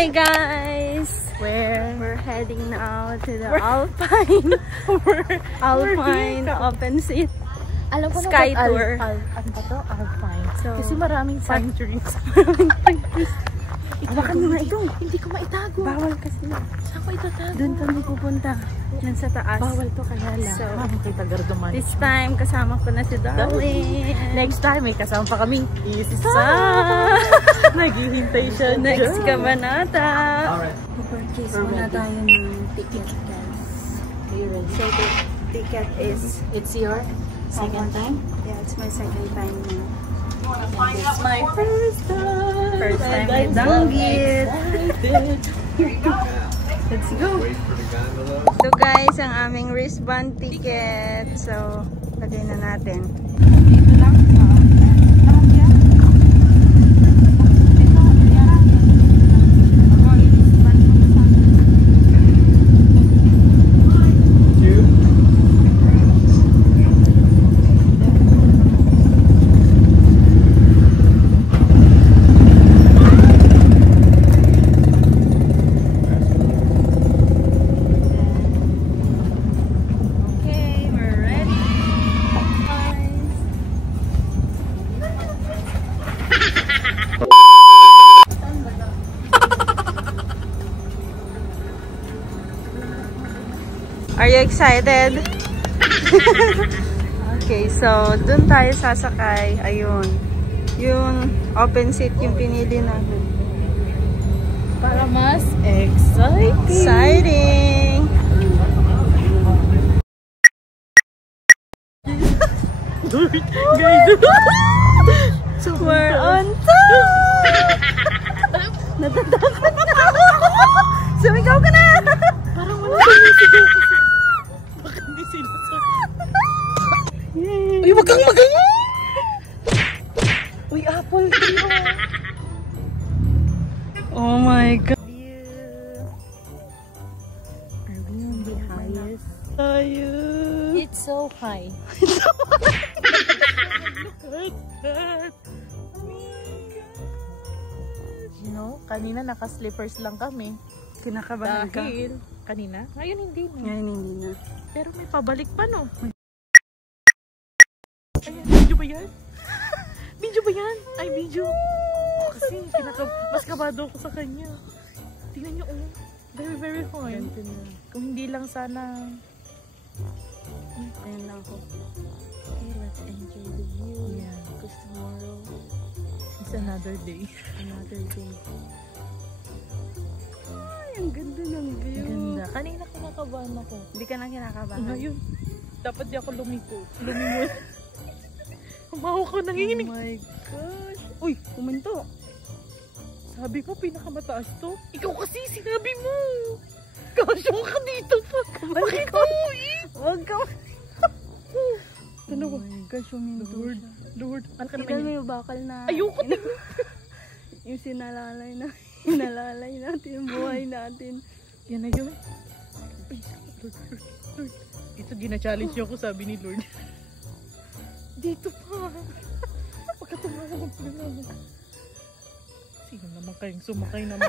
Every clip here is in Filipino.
Hi guys! We're heading now to the Alpine open seat. Alam ko Sky na tour. Ano ba to? Alpine. So, kasi maraming sign trees. Baka mo na ito. Hindi ko maitago. Bawal kasi. Saan ko itatago? Doon kami pupunta. Diyan sa taas. Bawal to kaya lang. So, kita garduman. this time kasama ko na si Darwin. Next time may kasama pa kaming isa. Naghihintay siya. Next kabanata. Purchase muna tayo ng ticket, guys. So the ticket is... It's your second time? Yeah, it's my second time now. It's my first time. First time with Danggit. Let's go. So guys, ang aming wristband ticket. So, lagay na natin. Dito lang. Are you excited? Okay, so dun tayo sasakay. Ayun. Yung open seat yung pinili natin. Para mas exciting. Exciting! Guys, so we're on time! Natatakot na ako! Sumigaw ka na! Parang wala sumisigaw kasi. Baka hindi sila sa... Uy, wag kang magano! Uy, apple tree. Oh my God. Are we on the highest? Ayun. It's so high. You know, kanina naka-slippers lang kami. Kinakabahan ka. Dahil, kanina? Ngayon hindi na. Ngayon hindi na. Pero may pabalik pa, no? Ayan, video ba yan? Video ba yan? Ay, video. Kasi mas kabado ako sa kanya. Tingnan nyo, oh. Very, very high. Kung hindi lang sana... Ayun lang ako. Okay, let's enjoy the view. Yeah. Because tomorrow is another day. Another day. Ay, ang ganda ng view. Ganda. Kanina kinakabahan ako. Hindi ka na kinakabahan. Ngayon, dapat di ako lumingon. Humawa ko, nanginginig. Oh my gosh. Uy, kuminto. Sabi ko, pinakamataas to. Ikaw kasi, sinabi mo. Kasyo ka dito pa. Bakit mo? Huwag ka. Ano ba? Oh my gosh, huminto siya. Lord, ano ka Tignan mo naman? yung bakal na. Ayoko din. Yung sinalalay na. Inalalay natin yung buhay natin. Yan na yun. Lord. Ito gina-challenge ako, sabi ni Lord. Dito pa. Pagkatumawag ko naman. Sino naman kayong sumakay naman?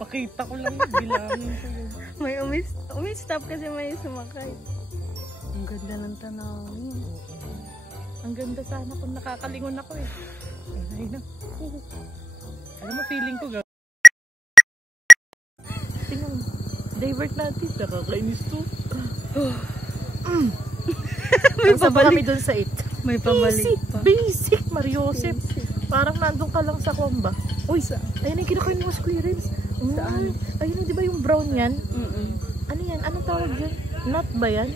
Pakita ko lang yun. Bilangin ko yun. May umistop kasi may sumakay. Ang ganda ng tanawin. Ang ganda sana kung nakakalingon ako eh. Ay na. Alam mo, feeling ko gagawin. Tingnan mo. Divert natin. Nakakainis to. May pabalik. Kami dun sa it. May pabalik pa. Basic, Mariosep. Parang nandun ka lang sa Kwamba. Uy, ayun yung kinakain mo squirrels. Saan? Ayun, di ba yung brown yan? Ano yan? Anong tawag yan? Nut ba yan?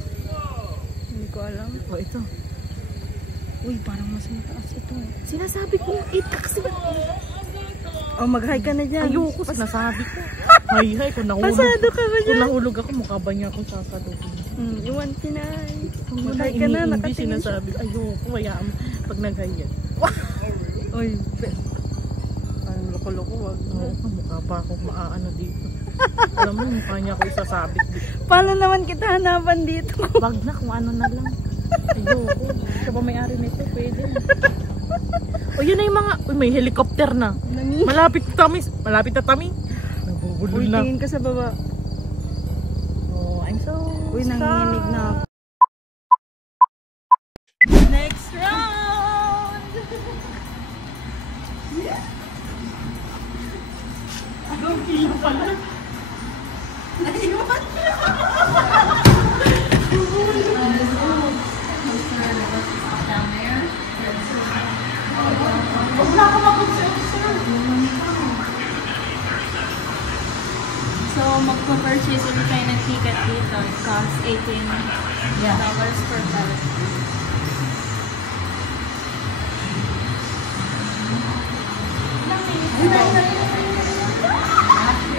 Hindi ko alam. O, ito. Uy, parang mas mataas ito. Sinasabi ko, it kasi. Oh, mag-hi ka na dyan. Ayoko, sinasabi ko. Hi, kung nahulog. Pasado ka ba dyan? Kung nahulog ako, mukha ba niya akong sasalubin? Iwan kinay. Mag-hi ka na, hindi nakatingin siya. sinasabi. Ayoko, hayaan mo. Pag nag-hi yan. Uy, parang loko-loko, wag. Oo, mukha pa ako maaano dito. Alam mo, mukha niya ako isasabit dito. Paano naman kita hanapan dito? Wag na, kung ano na lang. Ayoko. Siya ba may-ari nito? Pwede na. O yun na yung mga... Uy, may helicopter na. Malapit na kami. Nabulol Uy, na. tingin ka sa baba. Oh, I'm so Uy, nanginginig na ako. Next round! Ang kilo pala. Wala ka mag-sensor. So, magpa-purchase ulit tayo ng ticket dito. It costs $18 per person.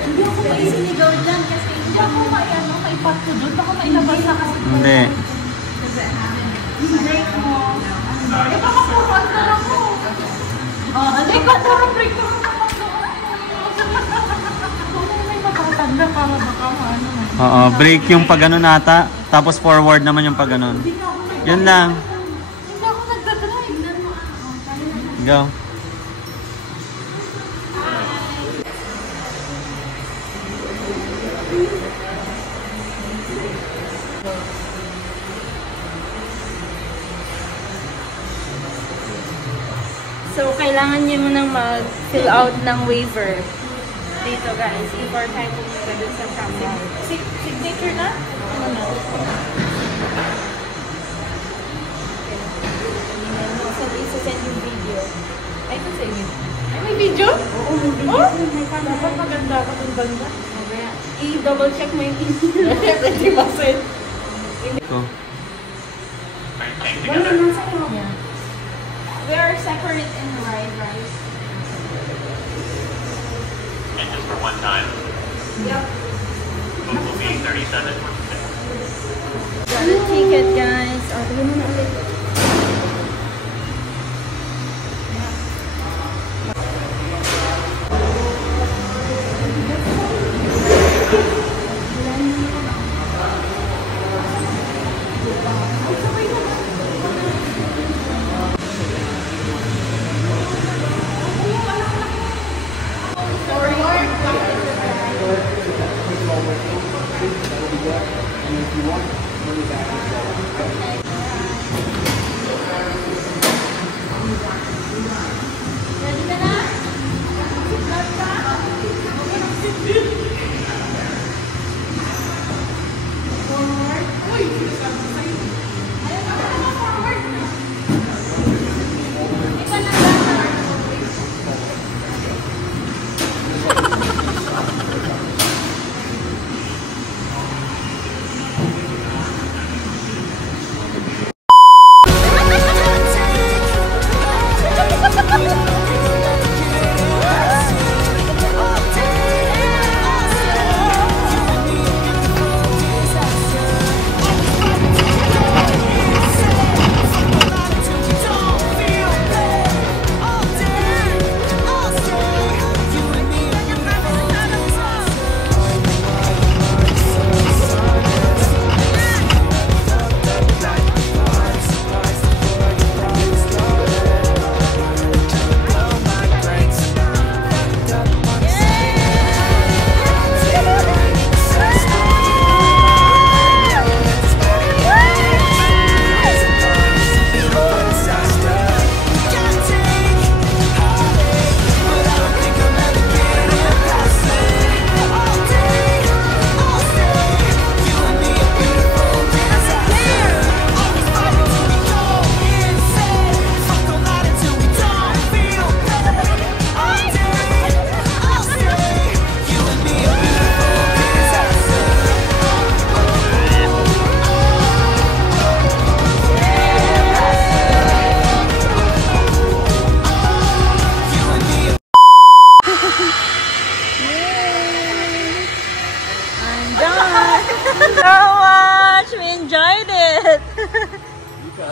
Hindi ako maisinigaw dyan kasi Hindi ako maipat ko doon. Baka mailabas na kasi. Hindi. break mo. Eh, baka puro na lang ko. Hindi ko puro break ko. May matatanda para baka ano. Oo, break yung pag ano nata, tapos forward naman yung pag ano. Yun lang. Hindi ako nagdadrive. Go. So, kailangan nyo munang mag-fill out ng waiver. Dito guys, before tayo pumunta dun sa traffic. Signature na? Ano na? So, isa-send yung video. Ay, kasi yun. Ay, may video? Oo, may video. Oh? May camera. Dapat maganda ka kung ganda. Okay. I-double check mo yung video. Pwede masin. Go. Wala na sa'yo. Yeah. We are separate in the ride, right? And just for one time. Yep. Both will be 37. Got a ticket, guys. Oh, tignan mo na ulit.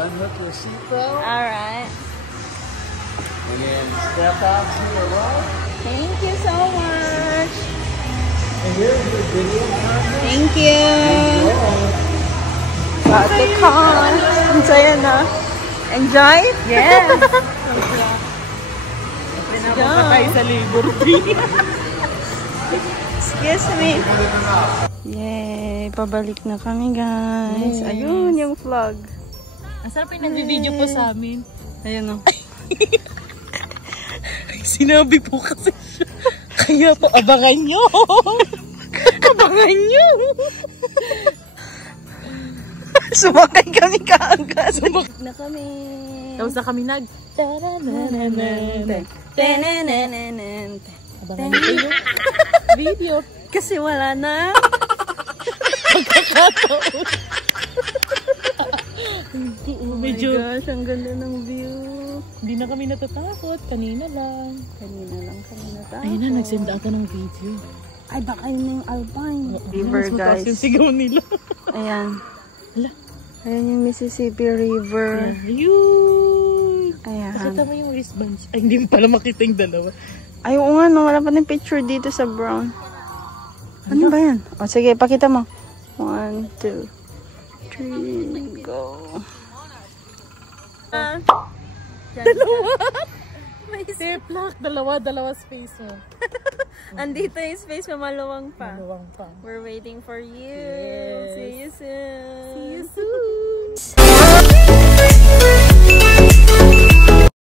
Unhook your seatbelt Alright. and then step out to the right. Thank you so much. And here's your video camera. Thank you. Got the car. Ang saya na. Enjoy? Yes. Let's go. Pinapakatay sa Labor Day. Excuse me. Yay! Pabalik na kami, guys. Ayun, yung vlog. Ang sarap yung nag-video po sa amin. Ayun, o. Sinabi po kasi siya. Kaya po, abangan nyo. Abangan nyo. Sumakay kami kaagad. Sumakay na kami. Tapos na kami nag... Abangan nyo kayo. Video. Kasi wala na. Medyo... Oh my gosh, ang ganda ng view. Hindi na kami natatakot. Kanina lang. Kanina lang kami natakot. Ayun na, nagsend ako ng video. Ay, baka yun yung Alpine. River, guys. Yung sigaw nila. Ayan. Hala. Ayan yung Mississippi River. Ayun. Ayan. Nakita mo yung wristbands. Ay, hindi mo pala makita yung dalawa. Ay, oo nga, no. Wala pa ng picture dito sa brown. Ano ba yan? O, sige, pakita mo. 1, 2, 3, go. Dalawa. Tape lock. Dalawa space mo. Andito yung space mo, maluwang pa. Maluwang pa. We're waiting for you. Yes.